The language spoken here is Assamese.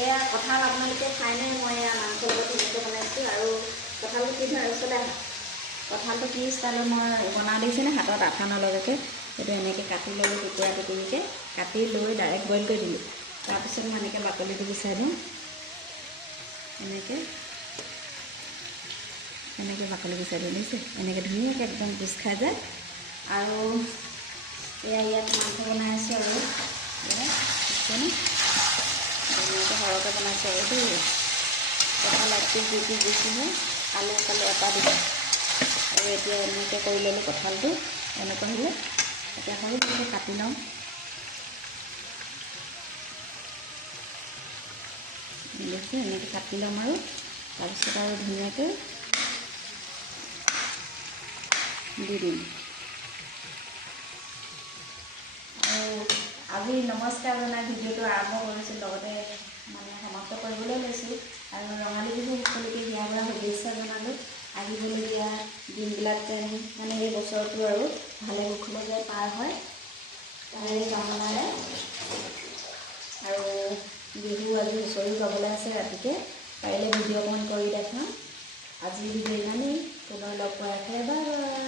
এয়া কঁঠাল আপোনালোকে খাই নাই মই এয়া মাংসৰ লগত ধুনীয়াকৈ বনাইছোঁ আৰু কঁঠালটো কি ধৰণে ওচৰলৈ আহা কঁঠালটো কি ষ্টাইলত মই বনাই দিছিলোঁ হাতত আঠা নলগাকৈ সেইটো এনেকৈ কাটি ল'লোঁ টুকুৰা টুকুৰিকৈ কাটি লৈ ডাইৰেক্ট বইল কৰি দিলোঁ তাৰপিছত মই এনেকৈ বাকলিটো গুচাই দিওঁ এনেকৈ বাকলি গুচাই দিওঁ দিছে এনেকৈ ধুনীয়াকৈ একদম পিচ খাই যায় আৰু এয়া ইয়াত মাংস বনাই আছোঁ আৰু ধুনীয়াকৈ সৰহকৈ বনাইছোঁ আৰু দেই কঁঠাল এক পিচ 2 পিচ দিছোঁহে আলু এটা দিছোঁ আৰু এতিয়া এনেকৈ কৰি ল'লোঁ কঁঠালটো এনেকুৱা হ'লে এতিয়া সৰুকৈ কাটি লওঁ দেখি এনেকৈ কাটি ল'ম আৰু তাৰপিছত আৰু ধুনীয়াকৈ দি দিম আৰু আজি নমস্কাৰ জনাই ভিডিঅ'টো আৰম্ভ কৰিছোঁ লগতে মানে সমাপ্ত কৰিবলৈ লৈছোঁ আৰু ৰঙালী বিহু সকলোকে হিয়াৰ পৰা শুভেচ্ছা জনালোঁ আহিবলগীয়া দিনবিলাক যেন মানে এই বছৰটো আৰু ভালে কুশলে পাৰ হয় তাৰে কামনাৰে আৰু বিহু আজি হুঁচৰি গাবলৈ আছে ৰাতিকৈ পাৰিলে ভিডিঅ' অকণমান কৰি দেখাম আজি ভিডিঅ' ইমানেই পুনৰ লগ পোৱাৰ আশা বাই বাই।